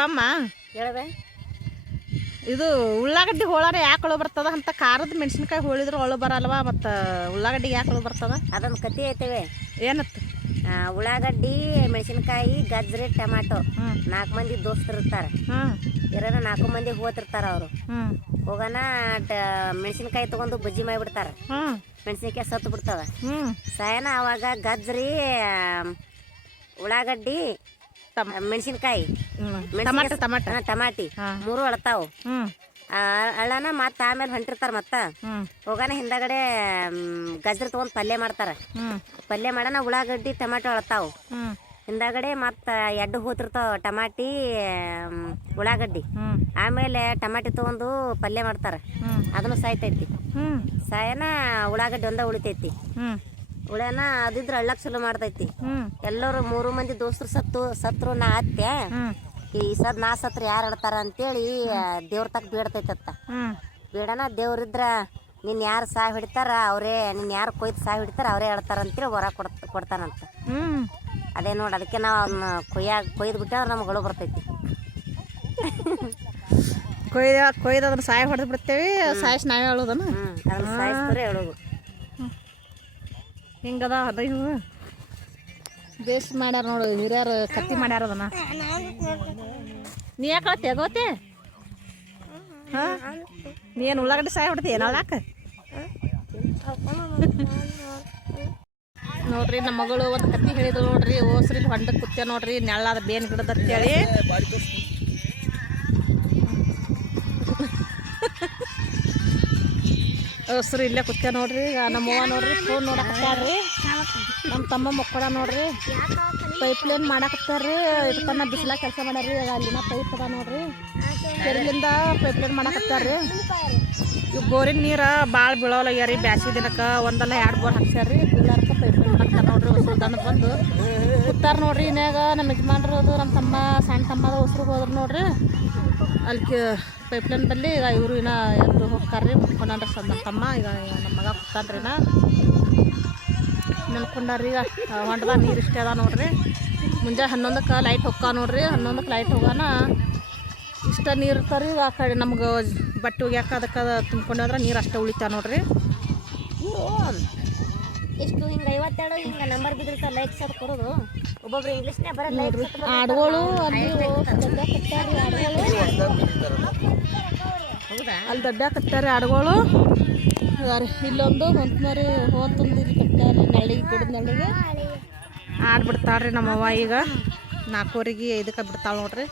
ಅಮ್ಮ ಹೇಳವೆ ಇದು ಉಳ್ಳಾಗಡ್ಡಿ ಹೋಳಾರ ಯಾಕೆ ಹುಳು ಬರ್ತದ ಅಂತ ಖಾರದ ಮೆಣಸಿನ್ಕಾಯಿ ಹೋಳಿದ್ರು ಹುಳು ಬರಲ್ವಾ ಮತ್ತು ಉಳ್ಳಾಗಡ್ಡಿಗೆ ಯಾಕೆ ಹುಳು ಬರ್ತದ? ಅದೊಂದು ಕತೆ ಐತವೆ. ಏನತ್ತು? ಉಳ್ಳಾಗಡ್ಡಿ, ಮೆಣಸಿನ್ಕಾಯಿ, ಗಜ್ರಿ, ಟೊಮ್ಯಾಟೊ 4 ಮಂದಿ ದೋಸ್ತರು ಇರ್ತಾರೆ. ಇರೋಣ 4 ಮಂದಿ ಹೋತಿರ್ತಾರ. ಅವರು ಹೋಗೋಣ ಮೆಣಸಿನ್ಕಾಯಿ ತಗೊಂಡು ಬಜ್ಜಿ ಮಾಡಿಬಿಡ್ತಾರೆ. ಮೆಣಸಿನ್ಕಾಯಿ ಸತ್ತು ಬಿಡ್ತದ. ಸಾಯನ ಅವಾಗ ಗಜ್ರಿ, ಉಳ್ಳಾಗಡ್ಡಿ, ಮೆಣಸಿನ್ಕಾಯಿ, ಟಮಾಟಿ 3 ಅಳತಾವು. ಅಳ್ಳನ ಮತ್ತೆ ಆಮೇಲೆ ಹೊಂಟಿರ್ತಾರ. ಮತ್ತೆ ಹೋಗೋಣ ಹಿಂದಗಡೆ ಗಜ್ರಿ ತಗೊಂಡ್ ಪಲ್ಯ ಮಾಡ್ತಾರ. ಪಲ್ಯ ಮಾಡೋಣ ಉಳ್ಳಾಗಡ್ಡಿ ಟೊಮ್ಯಾಟೊ ಅಳತಾವು. ಹಿಂದಗಡೆ ಮತ್ತೆ 2 ಹೋತಿರ್ತಾವ, ಟಮಾಟಿ ಉಳ್ಳಾಗಡ್ಡಿ. ಆಮೇಲೆ ಟಮಾಟಿ ತಗೊಂಡು ಪಲ್ಯ ಮಾಡ್ತಾರ. ಅದನ್ನು ಸಾಯ್ತೈತಿ. ಸಾಯನ ಉಳ್ಳಾಗಡ್ಡಿ ಒಂದ ಉಳಿತೈತಿ. ಉಳ್ಯಾನ ಅದಿದ್ರ ಅಳ್ಳಕ್ ಚಲೋ ಮಾಡ್ತೈತಿ. ಎಲ್ಲರೂ 3 ಮಂದಿ ದೋಸ್ತರು ಸತ್ರು ನಾ ಅತ್ತೆ ಈ ಸದ್ ನಾ ಸತ್ರ ಯಾರು ಹೇಳ್ತಾರ ಅಂತೇಳಿ ದೇವ್ರ ತಕ್ಕ ಬೇಡ್ತೈತತ್ತ. ಬೇಡನ ದೇವ್ರಿದ್ರ ನಿನ್ ಯಾರು ಸಾ ಹಿಡಿತಾರ ಅವರೇ, ನಿನ್ ಯಾರು ಕೊಯ್ದು ಸಾ ಹಿಡಿತಾರ ಅವರೇ ಹೇಳ್ತಾರ ಅಂತೇಳಿ ಹೊರ ಕೊಡ್ತಾನಂತ. ಅದೇ ನೋಡಿ, ಅದಕ್ಕೆ ನಾವು ಅದನ್ನ ಕೊಯ್ದು ಬಿಟ್ಟ ನಮ್ಗೆ ಹುಳು ಬರ್ತೈತಿ. ಕೊಯ್ದು ಅದನ್ನ ಸಾಯ ಹೊಡೆದು ಬಿಡ್ತೇವಿ. ಸಾಯಿಸಿ ನಾವೇ ಹೇಳೋದನ್ನ. ಅದನ್ನ ಸಾಯಿಸ್ತಾರೆ ಹೇಳೋದು. ಹಿಂಗದ ಅದು ಇವು ಬೇಸ್ ಮಾಡ್ಯಾರ ನೋಡು, ಹಿರಿಯರು ಕತ್ತಿ ಮಾಡ್ಯಾರ ಅದನ್ನ. ನೀ ಯಾಕೆ ತೆಗೋತೆ? ನೀ ಏನು ಉಳ್ಳಾಗಡ್ಡಿ ಸಾಯ ಹೊಡ್ತಿ ಏನಾಳಾಕ? ನೋಡ್ರಿ ನಮ್ಮ ಮಗಳು ಒಂದು ಕತ್ತಿ ಹೇಳಿದ್ರು ನೋಡ್ರಿ. ಓಸ್ರಿ ಹೊಂಡಕ್ಕೆ ಕುತ್ತೇ ನೋಡ್ರಿ, ನೆಳ್ಳಾದ ಬೇನ್ ಗಿಡದ ಅಂತೇಳಿ. ಹೆಸ್ರು ಇಲ್ಲೇ ಕುತ್ತ ನೋಡ್ರಿ. ಈಗ ನಮ್ಮವ್ವ ನೋಡ್ರಿ ಫೋನ್ ನೋಡಕತ್ತಾರ್ರಿ. ನಮ್ಮ ತಮ್ಮ ಮಕ್ಕಳ ನೋಡ್ರಿ ಪೈಪ್ಲೈನ್ ಮಾಡಾಕತ್ತಾರ್ರಿ. ಇದಕ್ಕನ್ನ ಬಿಸಿಲಾಗ ಕೆಲಸ ಮಾಡ್ಯಾರ್ರಿ. ಈಗ ಅಲ್ಲಿನ ಪೈಪ್ ಅದ ನೋಡ್ರಿ, ಕೆರೆಲಿಂದ ಪೈಪ್ಲೈನ್ ಮಾಡಾಕತ್ತಾರ್ರಿ. ಇವು ಬೋರಿನ ನೀರು ಭಾಳ ಬೀಳೋಲಾಗ್ಯಾರಿ. ಬ್ಯಾಸಿಗೆ ದಿನಕ್ಕೆ 1 ಅಲ್ಲ 2 ಬೋರ್ ಹಾಕ್ಸ್ಯಾರ್ರಿ. ಬೀಳಾರ್ಕ ಪೈಪ್ಲೈನ್ ಮಾಡ್ತಾರೆ ನೋಡ್ರಿ. ಹೊಸರು ದಂಡ ಬಂದು ಕೂತಾರ ನೋಡ್ರಿ. ಇನ್ಯಾಗ ನಮ್ಮ ಯಜಮಾನ್ರು ಅದು ನಮ್ಮ ತಮ್ಮ ಸಣ್ಣ ತಮ್ಮದ ಹೊಸ್ರಿಗೆ ಹೋದ್ರು ನೋಡ್ರಿ. ಅಲ್ಲಿ ಪೈಪ್ಲೈನ್ ಬಲ್ಲಿ ಈಗ ಇವರು ಇನ್ನ ಎದ್ದು ಹೋಗ್ತಾರ್ರಿ. ಮುನ್ಕೊಂಡ್ರಿ ನಮ್ಮ ತಮ್ಮ. ಈಗ ನಮ್ಮ ಮಗ ಕೂತಾನ್ರಿ. ನೆನ್ಕೊಂಡಾರ್ರಿ. ಈಗ ಹೊಂಡದಾಗ ನೀರು ಇಷ್ಟೇ ಅದ ನೋಡ್ರಿ. ಮುಂಜಾನೆ 11ಕ್ಕೆ ಲೈಟ್ ಹೋಗ್ಕ ನೋಡ್ರಿ. 11ಕ್ಕೆ ಲೈಟ್ ಹೋಗೋಣ ಇಷ್ಟ ನೀರು ಇರ್ತಾರೆ. ಈಗ ಆ ಕಡೆ ನಮ್ಗೆ ಬಟ್ಟೆ ಹೋಗ್ಯಾಕ ಅದಕ್ಕೆ ತುಂಬ್ಕೊಂಡ್ರೆ ನೀರು ಅಷ್ಟೇ ಉಳಿತಾವ ನೋಡ್ರಿ. ಎಷ್ಟು ಹಿಂಗೆ 52 ಹಿಂಗೆ ನಂಬರ್ ಬಿದ್ದಿರ್ತಾರೆ ಲೈಕ್ಸ್ ಅದು ಕೊಡೋದು. ಒಬ್ಬೊಬ್ರು ಇಂಗ್ಲೀಷ್ನೇ ಬರೋದು. ಆಡುಗಳು ಅಲ್ಲಿ ಅಲ್ಲಿ ದಡ್ಡ ಕಟ್ಟಾರಿ ಆಡುಗಳು. ಇಲ್ಲೊಂದು ಹೊಂತಮರಿ ಹೋತಂದು ಇಲ್ಲಿ ಕಟ್ಟಾರಿ. ನೆಳ್ಳಿಗೆ ಗಿಡದ ನೆಳ್ಳಿಗೆ ಆಡ್ಬಿಡ್ತಾಳ್ರಿ ನಮ್ಮವ್ವ. ಈಗ 4 5ಕ್ಕೆ ಬಿಡ್ತಾಳೆ ನೋಡ್ರಿ.